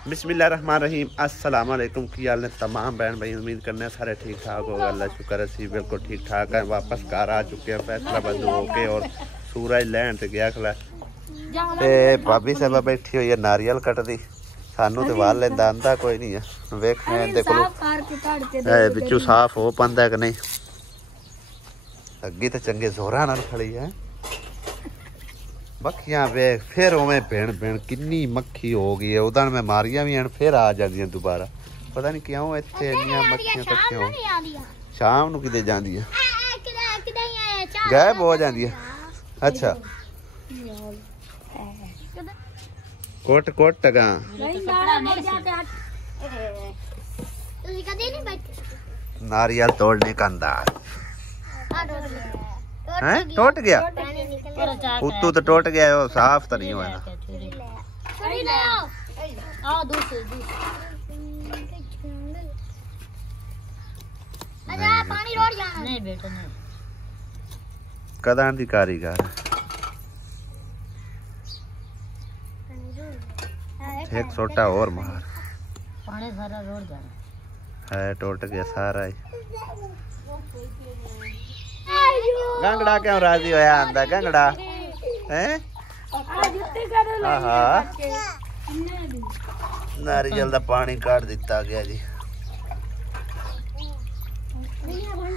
बिस्मिल्लाहिर्रहमानिर्रहीम अस्सलाम वालेकुम। की हाल ने तमाम बहन भाई, उम्मीद करने सारे ठीक ठाक होगा। अल्लाह शुक्र है बिल्कुल ठीक ठाक है। वापस घर आ चुके हैं फैसलाबाद होके और सूरज लैन ते गया खला ते भाभी साहब बैठी हुई है नारियल कटदी। सानू तो वाल लेंदा आंदा कोई नहीं है। वेखने इहदे कोलों बिचू साफ हो पांदा कि नहीं। अग्गी तो चंगे जोरा नाल खड़ी है। मक्खियां वे फिर उवें भिण भिण किन्नी मक्खी हो गई है। उदन मैं मारियां भी हैं फिर आ जांदियां दोबारा। पता नहीं क्यों इत्थे इन्नियां मक्खियां कट्ठियां शाम नूं किते जांदियां गायब हो जांदियां। अच्छा कोट कोट टगा नारियल तोड़ने का अंदाज है। टूट गया उत्तू तो टूट गया, वो साफ तो नहीं हुआ ना। कदां दी कारीगर एक छोटा और मार है। टूट गया सारा ही। गंगड़ा क्यों राजी होया आंदा गंगड़ा हैं? नारियल दा पानी काट दिता गया जी।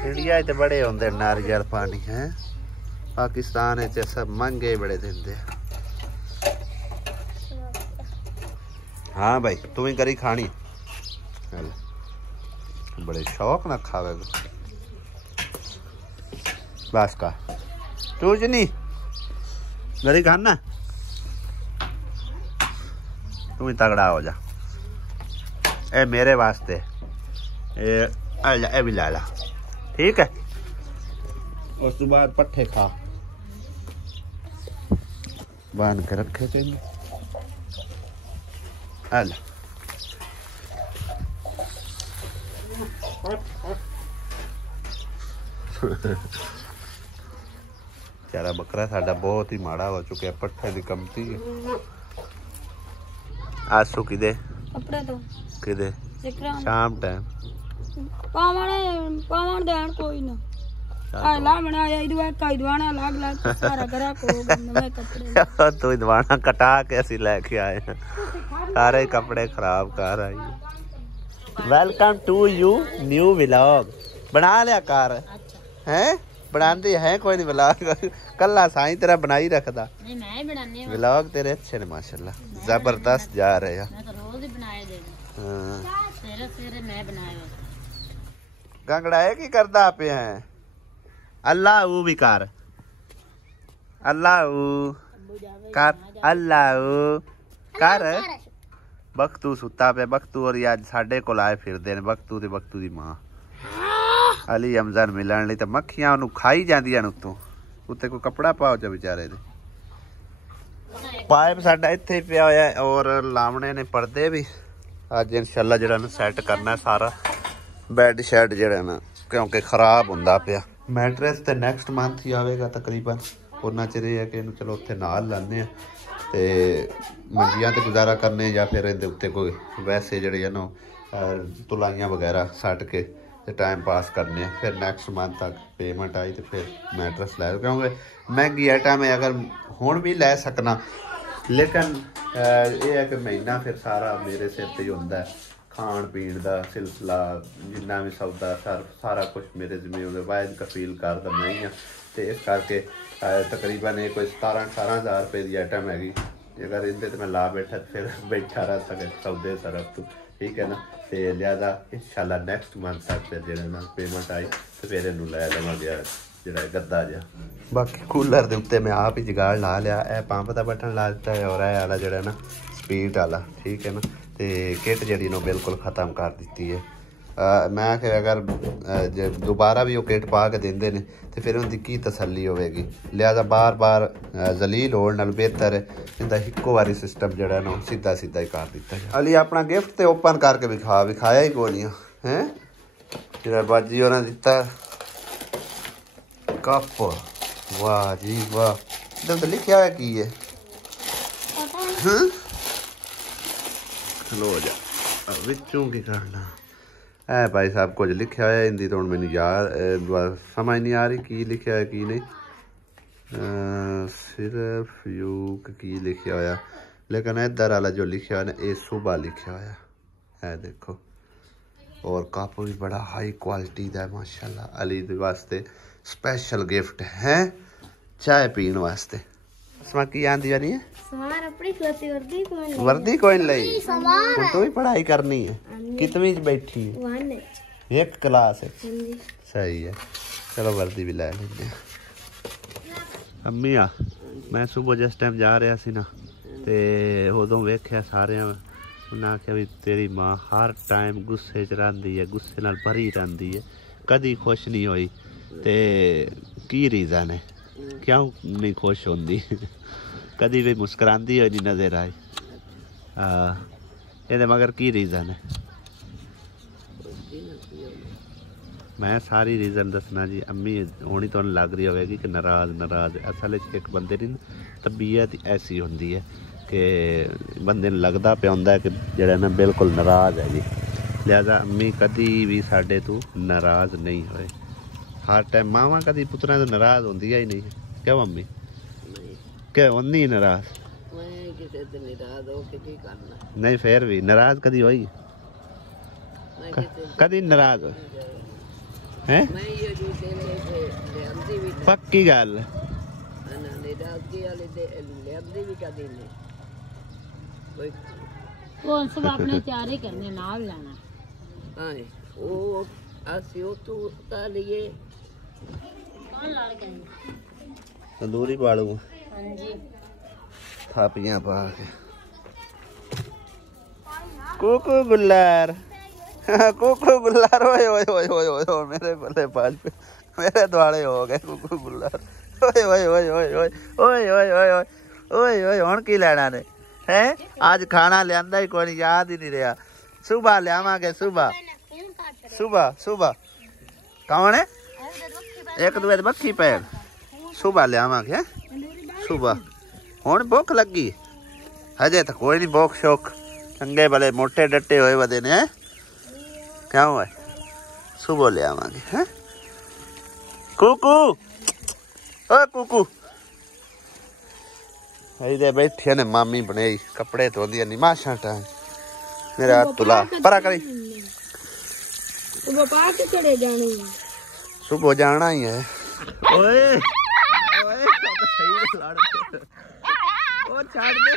इंडिया च बड़े होंदे नारियल पानी हैं, पाकिस्तान च सब महंगे बड़े दिंदे। हाँ भाई तू ही करी खानी, बड़े शौक ना खावेगा। बस का तू नहीं गरी खाना, तू ही तगड़ा हो जा। ए मेरे वास्ते ए भी ला ला, ठीक है। उस तो बाद पट्ठे खा बांध के रखे तेन। अल चारा बकरा साडा बहुत ही माड़ा हो चुका है। पट्ठे की कमती है। आसू किदे कपड़े तो किदे शाम टाइम पावण देन कोई ना आला बनाया इदवा कई दवाना लाग लाग सारा करा को नवे कपड़े तो दवाना कटा के असि लेके आए हैं। सारे कपड़े खराब कर आई। Welcome to you new vlog. बना लिया कार हैं? बनाते हैं कोई नहीं व्लॉग। कल्ला साईं तेरा बनाई रखदा नहीं, मैं बनाने व्लॉग तेरे अच्छे ने माशाल्लाह जबरदस्त जा रहे हैं। मैं तो रोज ही बनाए दे। हां तेरे तेरे मैं बनाए। गंगड़ा की करदा पे हैं? अल्लाह ऊ भी कर, अल्लाह ऊ कर, अल्लाह ऊ कर। बख्तू सुता पे बख्तू और आज साडे कोल आए फिरदे ने। बख्तू ते बख्तू दी मां अली अमजन मिलन लई ते मक्खियां ओनू खाई जांदियां ने। उत्तों उत्ते कोई कपड़ा पाओ च बेचारे दे। पाइप साडा इत्थे पिया होया और लावणे ने पर्दे भी अज इंशाल्लाह जेड़ा ना सैट करना सारा बैड शैड जेड़ा ना, क्योंकि खराब हुंदा पिया। मैट्रेस ते नैक्सट मंथ ही आवेगा तकरीबन। उन्ना चिर है कि चलो उत्थे नाल लाने आ ते मंजियां ते गुजारा करने या फिर इहदे उत्ते कोई वैसे जेड़े ना तुलाइयां वगैरह सट के टाइम पास करने। फिर नैक्सट मंथ तक पेमेंट आई तो फिर मैट्रेस लै, क्योंकि महंगी आइटम है। अगर हुण भी लै सकना, लेकिन ये है कि महीना फिर सारा मेरे सिर ते ही हुंदा है। खाण पीण का सिलसिला जिन्ना भी सौदा सारा कुछ मेरे जिम्मे वायद कफील करदा मैं ही हाँ। तो इस करके तकरीबन ये कोई 17-18 हज़ार रुपये की आइटम हैगी। अगर इनते तो मैं ला बैठा फिर बैठा रह सके सौदे तरफ तो, ठीक है ना। तो लिहाजा इंशाल्लाह नैक्सट मंथ तक फिर जो ना पेमेंट आई तो फिर इनू लै लवांगे जो गद्दा जहा। बाकी कूलर के उत्ते मैं आप ही जुगाड़ ला लिया। यह पंप का बटन ला दिता है और यह वाला जो ना स्पीड वाला, ठीक है ना। तो किट जी बिल्कुल ख़त्म कर दी है। मैं आखिर अगर दोबारा भी वो किट पा के देंगे ने तो फिर उनकी की तसल्ली होगी। लिहाजा बार बार जलील होने नाल बेहतर इनका इक्को बारी सिस्टम जोड़ा ना सीधा सीधा ही कर दिता है। अली अपना गिफ्ट तो ओपन करके विखाया ही कोई नहीं है। जो बाजी उन्हें दिता कप, वाह जी वाह। इधर तो लिखा है की है स्लो हो जा विचों की करना है भाई साहब कुछ लिखा है हिंदी तो मैंने याद समझ नहीं आ रही की लिखा है की नहीं सिर्फ यू की लिखा होया लेकिन इधर वाला जो लिखा है ना ये सुबह लिखा होया है देखो और कप भी बड़ा हाई क्वालिटी का है माशाल्लाह अली वास्ते स्पेशल गिफ्ट है चाय पीने वास्ते समा की आंदी वाली है सवार अपनी खलोती वर्दी कोई नहीं हुण तू भी पढ़ाई करनी है कितवीं च बैठी है एक क्लास है सही है चलो वर्दी भी लै लेंगे अम्मी आ मैं सुबह जिस टाइम जा रहा सी ना ते उदों वेख्या सारियां उन्हें आख्या भी तेरी माँ हर टाइम गुस्से च रहिंदी है गुस्से नाल भरी रहिंदी है कदी खुश नहीं होई ते की रीज़न है क्यों नहीं खुश होंदी कदी भी मुस्कुराती हो नहीं नजर आई ये मगर की रीज़न है मैं सारी रीज़न दसना जी अम्मी होनी तो लग रही होगी कि नाराज़ असल एक बंदे की तबीयत ऐसी होंदी है कि बंदे लगता पिया होंदा है कि जड़ा ना बिल्कुल नाराज़ है जी लिहाजा अम्मी कदी भी साडे तो नाराज़ नहीं होए हर टाइम मावां कदी पुत्तरां तो नाराज़ होंदी ही नहीं क्यों अम्मी क्या होंदी नाराज़ नहीं फिर भी नाराज़ कदी होई कदी नाराज़ हो हैं पक्की गल कौन सब अपने चारे करने नाल लाना हां ओ आसियो तो उतार लिए कौन लाल करने तंदूरी पालू हां जी थापियां पा के कुकू गुल्लार कुकू गुल्लार ओए ओए ओए ओए ओए मेरे बल्ले पाल पे मेरे द्वाले हो गए कुकू गुल्लार ओए ओए ओए ओए ओए ओए ओए ओए ओए ओए हुण की लेना ने हैं आज खाना लियांदा ही कोई याद ही नहीं रहा सुबह लियावांगे सुबह सुबह सुबह कौन है एक दो मक्खी पैर सुबह लियावांगे सुबह हुण भुख लगी हजे तो कोई नहीं भुख शौक चंगे भले मोटे डट्टे होए वदे ने क्या हुआ सुबह ले आवांगे हैं कुकू ओ कुकू इधर बैठी ने मामी बनाई कपड़े धोंदी नहीं माशा टाइम मेरा हाथ तुला परा करी सुबह पार्क चले जाने सुबह जाना ही है ओए ओए तो सही लड़ ओ छाड़ दे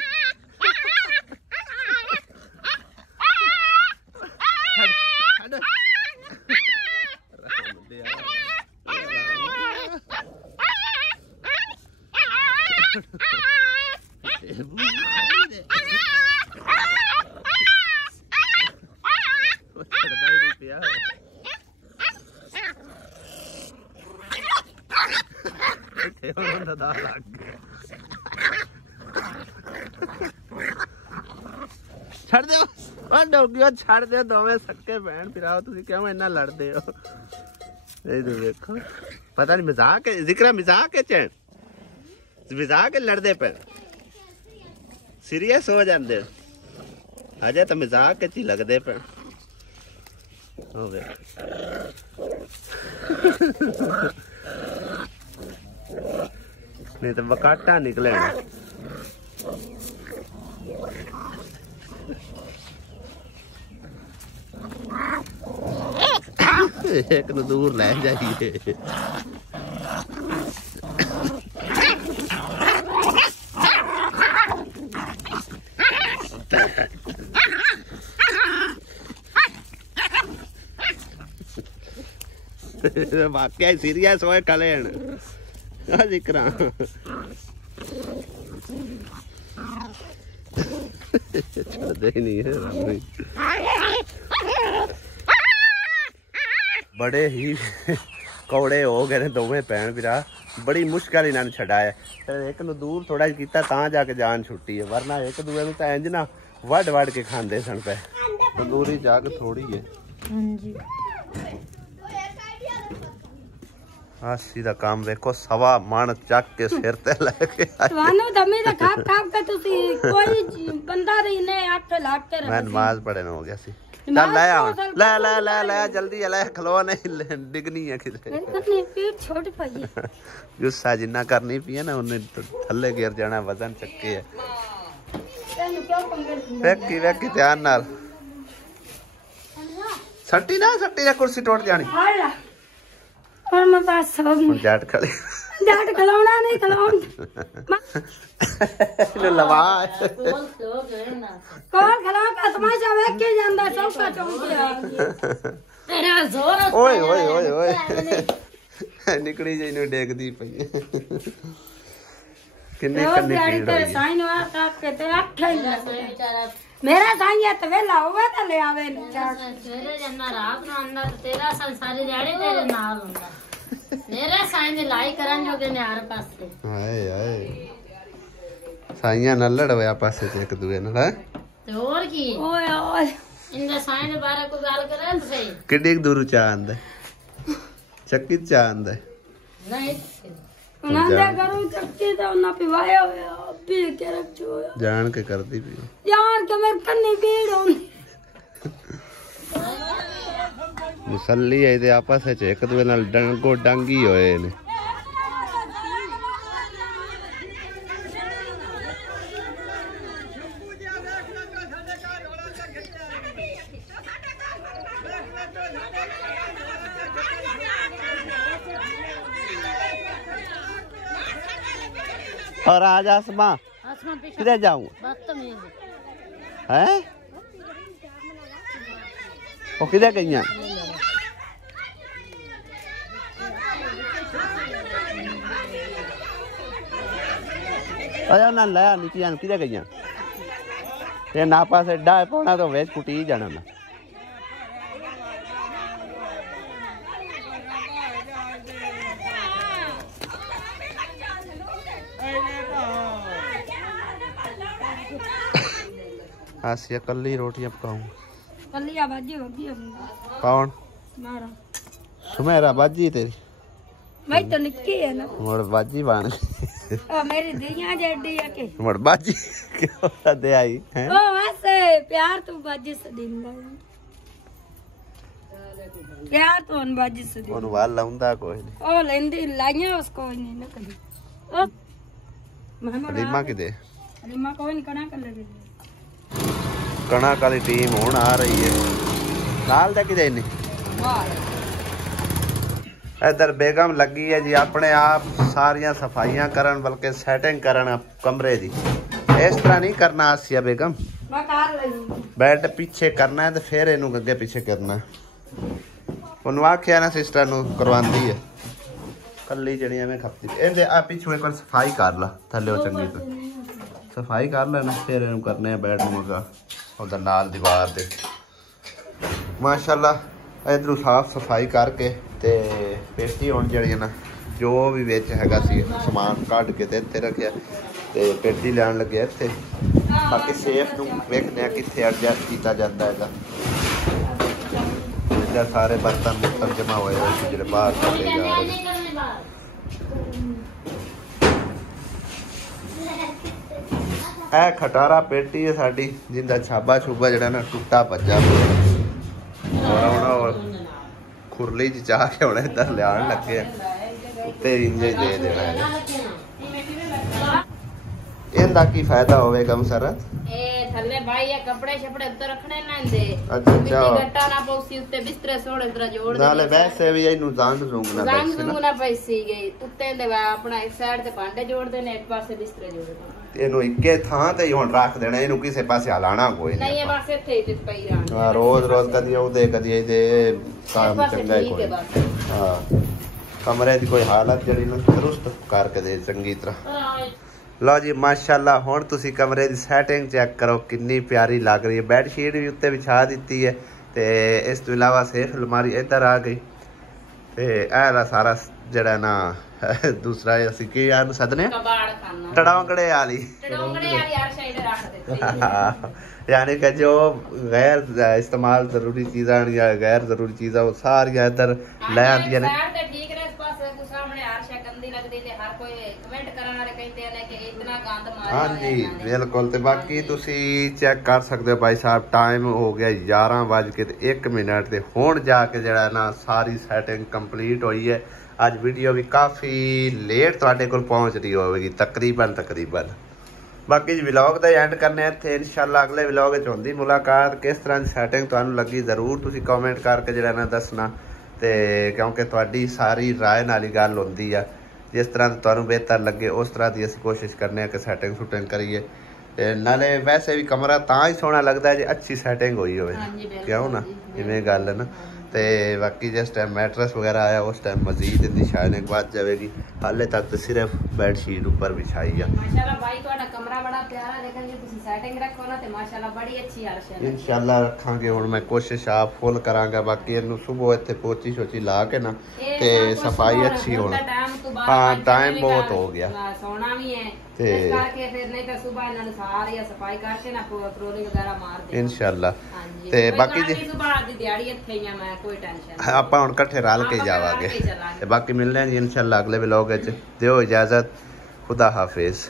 छड़ दो डोगियो छड़ दो दोवें सक्के भैन फिराओ तुम क्यों इन्ना लड़ते हो देखो पता नहीं मजाक है जिक्र मजाक है चैन मजाक है लड़ते पे सीरियस हो जाते अजय तो मजाक ही लगते पे नहीं तो बकाटा निकले एक न दूर ले जाइए वाकई सीरियस होए कलेन जिक्र छड़दे ही नहीं है बड़े ही कौड़े हो गए ने दोवें भैन भरा बड़ी मुश्किल इन्होंने छड़ाया एक नूं दूर थोड़ा कीता तां जाके जान छुट्टी है वरना एक दूए नूं तां इंज ना वड वड के खांदे सन पे तंदूरी जाग थोड़ी है हां जी ਆਸੀ ਦਾ ਕੰਮ ਵੇਖੋ, ਸਵਾ ਮਣ ਚੱਕ ਕੇ ਸਿਰ ਤੇ ਲੈ ਕੇ ਆਏ। ਤੁਹਾਨੂੰ ਦਮੀ ਦਾ ਖਾਪ ਖਾਪ ਕੇ ਤੁਸੀਂ ਕੋਈ ਬੰਦਾ ਨਹੀਂ ਨੇ ਅੱਖ ਲੱਗ ਕੇ ਮੈਂ ਨਮਾਜ਼ ਪੜਨ ਹੋ ਗਿਆ ਸੀ। ਚੱਲ ਲੈ ਆ, ਲੈ ਲੈ ਲੈ ਲੈ ਜਲਦੀ ਲੈ, ਖਲੋ ਨਹੀਂ ਡਿਗਨੀ ਹੈ ਕਿਤੇ। ਕਰਨੀ ਪੀठ ਛੋਟ ਪਈ ਗੁੱਸਾ ਜਿੰਨਾ ਕਰਨੀ ਪਈ ਹੈ ਨਾ ਉਹਨੇ ਥੱਲੇ ਗਿਰ ਜਾਣਾ, ਵਜ਼ਨ ਚੱਕੇ ਹੈ। ਤੈਨੂੰ ਕਿਉਂ ਪੰਗੇ ਵੇਖੀ ਵੇਖੀ ਧਿਆਨ ਨਾਲ, ਸੱਟੀ ਨਾ ਸੱਟੀ ਦਾ ਕੁਰਸੀ ਟੁੱਟ ਜਾਣੀ। ਹਾਲਾ ਹੁਣ ਮੈਂ ਪਾਸ ਹੋ ਗਈ। ਹੁਣ ਜੱਟ ਖੜੀ ਜੱਟ ਖਲਾਉਣਾ ਨਹੀਂ ਖਲਾਉਣ ਇਹਨੂੰ ਲਵਾ ਕੋਲ ਖਲਾ ਕੇ ਤਮਾਸ਼ਾ ਵੇਖ ਕੇ ਜਾਂਦਾ ਸੌਕਾ ਚੌਂਕਿਆ ਤੇਰਾ ਜ਼ੋਰ। ਓਏ ਓਏ ਓਏ ਓਏ ਨਿਕਲੀ ਜਿਹੀ ਨੂੰ ਡੇਗਦੀ ਪਈ ਕਿੰਨੀ ਕੰਨੀ ਪੀੜ ਹੋਈ। ਸਾਈਨ ਵਾ ਕੇ ਤੇ ਅੱਖੇ ਵਿਚਾਰਾ ਮੇਰਾ ਸਾਈਂ ਤੇ ਵੇਲਾ ਹੋਵੇ ਤਾਂ ਲੈ ਆਵੇ ਸਵੇਰੇ ਜੰਨਾ ਰਾਤ ਨੂੰ ਆਂਦਾ ਤੇ ਤੇਰਾ ਸੰਸਾਰੀ ਦਿਹਾੜੀ ਤੇਰੇ ਨਾਲ ਹੁੰਦਾ। ਮੇਰੇ ਸਾਈਂ ਨੇ ਲਾਈ ਕਰਨ ਜੋਗੇ ਨੇ ਹਰ ਪਾਸੇ। ਹਾਏ ਹਾਏ ਸਾਈਆਂ ਨਾਲ ਲੜ ਹੋਇਆ ਪਾਸੇ ਤੇ ਇੱਕ ਦੂਏ ਨਾਲ ਹੈ ਤੇ ਹੋਰ ਕੀ। ਓਏ ਓਏ ਇੰਦਾ ਸਾਈਂ ਦੇ ਬਾਰੇ ਕੋਈ ਗੱਲ ਕਰੇ ਤਾਂ ਸਹੀ। ਕਿੰਨੀ ਦੂਰ ਚਾ ਆਂਦਾ ਚੱਕੀ ਚਾ ਆਂਦਾ ਨਹੀਂ ਉਹਨਾਂ ਦਾ ਘਰੋਂ ਚੱਕੀ ਤੇ ਉਹਨਾਂ ਪਿਵਾਇਆ ਹੋਇਆ ਪੀ ਕੇ ਰੱਖੋ ਜਾਣ ਕੇ ਕਰਦੀ ਪਈ ਯਾਰ ਕਿ ਮੇਰੇ ਕੰਨੀ ਪੀੜ ਹੁੰਦੀ। ਮੁਸੱਲੀ ਆਏ ਤੇ ਆਪਸ ਵਿੱਚ ਇੱਕ ਦੂਏ ਨਾਲ ਡੰਗੋ ਡੰਗੀ ਹੋਏ ਨੇ। और आज आसमां किधर जाऊँ है वो किधर गई हैं? अरे ना लाया नीचे किधर गई हैं? ये नापा से डा पौना तो वेज कुटी जाना ना। आसिया कल ही रोटियां पकाऊंगा। कल बाजी होगी कौन? मारा सुमेरा बाजी तेरी मैं तो निक्की है ना मोड़ बाजी बन ओ मेरी दिया जेडी है के मोड़ बाजी क्यों दे आई है? ओ वैसे प्यार तो बाजी से दिंदा प्यार तो उन बाजी से दिंदा ओनु वाल लाउंदा कोई नहीं ओ लेंदी लाइया उसको नहीं ना कभी ओ महमूद रीमा की दे रीमा कोई नहीं कना कर ले कणक वाली टीम हुण आ रही है नाल दा किदे नहीं। इधर बेगम लगी है जी अपने आप सारिया सफाइयां करन बल्कि सेटिंग करन कमरे दी। इस तरह नहीं करना आसिया बेगम बैड पीछे करना है तो फिर इनू अगे पीछे करना उन्होंने आखिया ना सिस्टर नू करवांदी है कली जड़ी एवें खपती इहदे आ पिछू एक बार सफाई कर ला थल्ले चंगी तरह सफाई कर लेना फिर इनू करने बैड मुगा उधर नाल दीवार दे माशाल्लाह इधरों साफ सफाई करके ते पेटी हुण जड़ी ना जो भी विच हैगा सी समान कढ के ते इत्थे रखिया ते पेटी लैण लगे इत्थे बाकी सेफ नू वेखने कित्थे एडजस्ट कीता जांदा हैगा। इधर सारे बर्तन बुर्तन जमा होए हुए जेह्ड़े बाहर चले जा रहे ए खटारा पेटी है साडी जिंदा छाबा छुबा जड़ा ना टुटा भज्जा खुरली च चाह के हुण इधर लियाण लगे उत्ते इंजे दे देना है इहदा की फायदा होवेगा मसरत ए थल्ले भाई ये कपड़े छपड़े उत्ते रखने ना दे अच्छा अच्छा गट्टा ना पौसी उत्ते बिस्तरे सोड़े तरह जोड़ दे नाले वैसे भी इनू जान रूंगना पैसे ना पैसी गई उत्ते दे अपना एक साइड ते भांडे जोड़ देने एक पासे बिस्तरे जोड़ देने ਇਹਨੂੰ ਇੱਕੇ ਥਾਂ ਤੇ ਹੀ ਹੁਣ ਰੱਖ ਦੇਣਾ ਇਹਨੂੰ ਕਿਸੇ ਪਾਸੇ ਹਲਾਣਾ ਕੋਈ ਨਹੀਂ ਇਹ ਬਸ ਇੱਥੇ ਹੀ ਪਈ ਰਹਿਣਾ ਹਾਂ ਰੋਜ਼ ਰੋਜ਼ ਕਦੀ ਉਹਦੇ ਕਦੀ ਇਹਦੇ ਕੰਮ ਚੰਗਾ ਹੀ ਕੋਈ ਹਾਂ ਕਮਰੇ ਦੀ ਕੋਈ ਹਾਲਤ ਜਿਹੜੀ ਨਾ ਦਰੁਸਤ ਕਰਕੇ ਦੇ ਚੰਗੀ ਤਰ੍ਹਾਂ। ਲਓ ਜੀ ਮਾਸ਼ਾਅੱਲਾ ਹੁਣ ਤੁਸੀਂ ਕਮਰੇ ਦੀ ਸੈਟਿੰਗ ਚੈੱਕ ਕਰੋ ਕਿੰਨੀ ਪਿਆਰੀ ਲੱਗ ਰਹੀ ਹੈ। ਬੈੱਡ ਸ਼ੀਟ ਵੀ ਉੱਤੇ ਵਿਛਾ ਦਿੱਤੀ ਹੈ ਤੇ ਇਸ ਤੋਂ ਇਲਾਵਾ ਸੇਫ ਅਲਮਾਰੀ ਇੱਧਰ ਆ ਗਈ ਤੇ ਇਹ ਦਾ ਸਾਰਾ ਜਿਹੜਾ ਨਾ दूसरा ਅਸੀਂ ਕੀ ਯਾਰ ਸਦਨੇ ਕਬਾੜ ਖਾਨਾ ਟੜਾਂਗੜੇ ਵਾਲੀ ਹਰ ਸਾਈਡ ਰੱਖ ਦਿੱਤੀ यानी कि जो गैर इस्तेमाल जरूरी चीज़ां या गैर जरूरी चीज़ां वो सारियां इधर ले आंदियां ने। हाँ जी बिल्कुल। तो बाकी तुसी चेक कर सकते हो भाई साहब, टाइम हो गया 11:01 ते हुण जाके जड़ा ना सारी सैटिंग कंप्लीट हुई है। अज वीडियो भी काफ़ी लेट तुहाडे कोल पहुँच रही होगी तकरीबन। बाकी जी व्लॉग का एंड करने इत्थे, इंशाल्लाह अगले व्लॉग च होंदी मुलाकात। किस तरह की सैटिंग तुहानू लगी जरूर तुसी कमेंट करके जड़ा ना दसना, ते क्योंकि तुहाडी सारी राय नाल ही गल होंदी आ। जिस तरह तुहानू बेहतर लगे उस तरह की असीं कोशिश करने कि सैटिंग सुटिंग करिए। ते नाले वैसे भी कमरा तां ही सोहना लगता है जे अच्छी सैटिंग हुई होवे, क्यों ना इवें गल है ना। तो बाकी जिस टाइम मैट्रेस वगैरह आया उस टाइम मजीद इनकी शाइनिंग बढ़ जाएगी। हाले तक तो सिर्फ बेडशीट ऊपर बिछाई है। माशाल्लाह भाई ਤੁਹਾਡਾ कमरा बड़ा प्यारा, लेकिन जे ਤੁਸੀਂ सेटिंग रखो ना ते माशाल्लाह बड़ी अच्छी अर्श है। इंशाल्लाह रखांगे, हुण मैं कोशिश आप फुल करांगा। बाकी इनू सुबह इत्थे पोची शोची ला के ना ते सफाई अच्छी होना। हाँ टाइम बहुत हो गया सोना भी है ते इस करके फिर नहीं तो सुबह इन्हां सारी सफाई करके ना प्रोली वगैरह मार दे इंशाल्लाह। ते बाकी जी सुबह दी दिहाड़ी इत्थे ही मैं कोई टेंशन ਆਪਾਂ ਹੁਣ ਇਕੱਠੇ ਰਲ ਕੇ ਜਾਵਾਂਗੇ। ਤੇ ਬਾਕੀ ਮਿਲਦੇ ਹਾਂ ਜੀ ਇੰਸ਼ਾਅੱਲਾ ਅਗਲੇ ਵਲੌਗ ਵਿੱਚ। ਦਿਓ ਇਜਾਜ਼ਤ, खुदा हाफिज।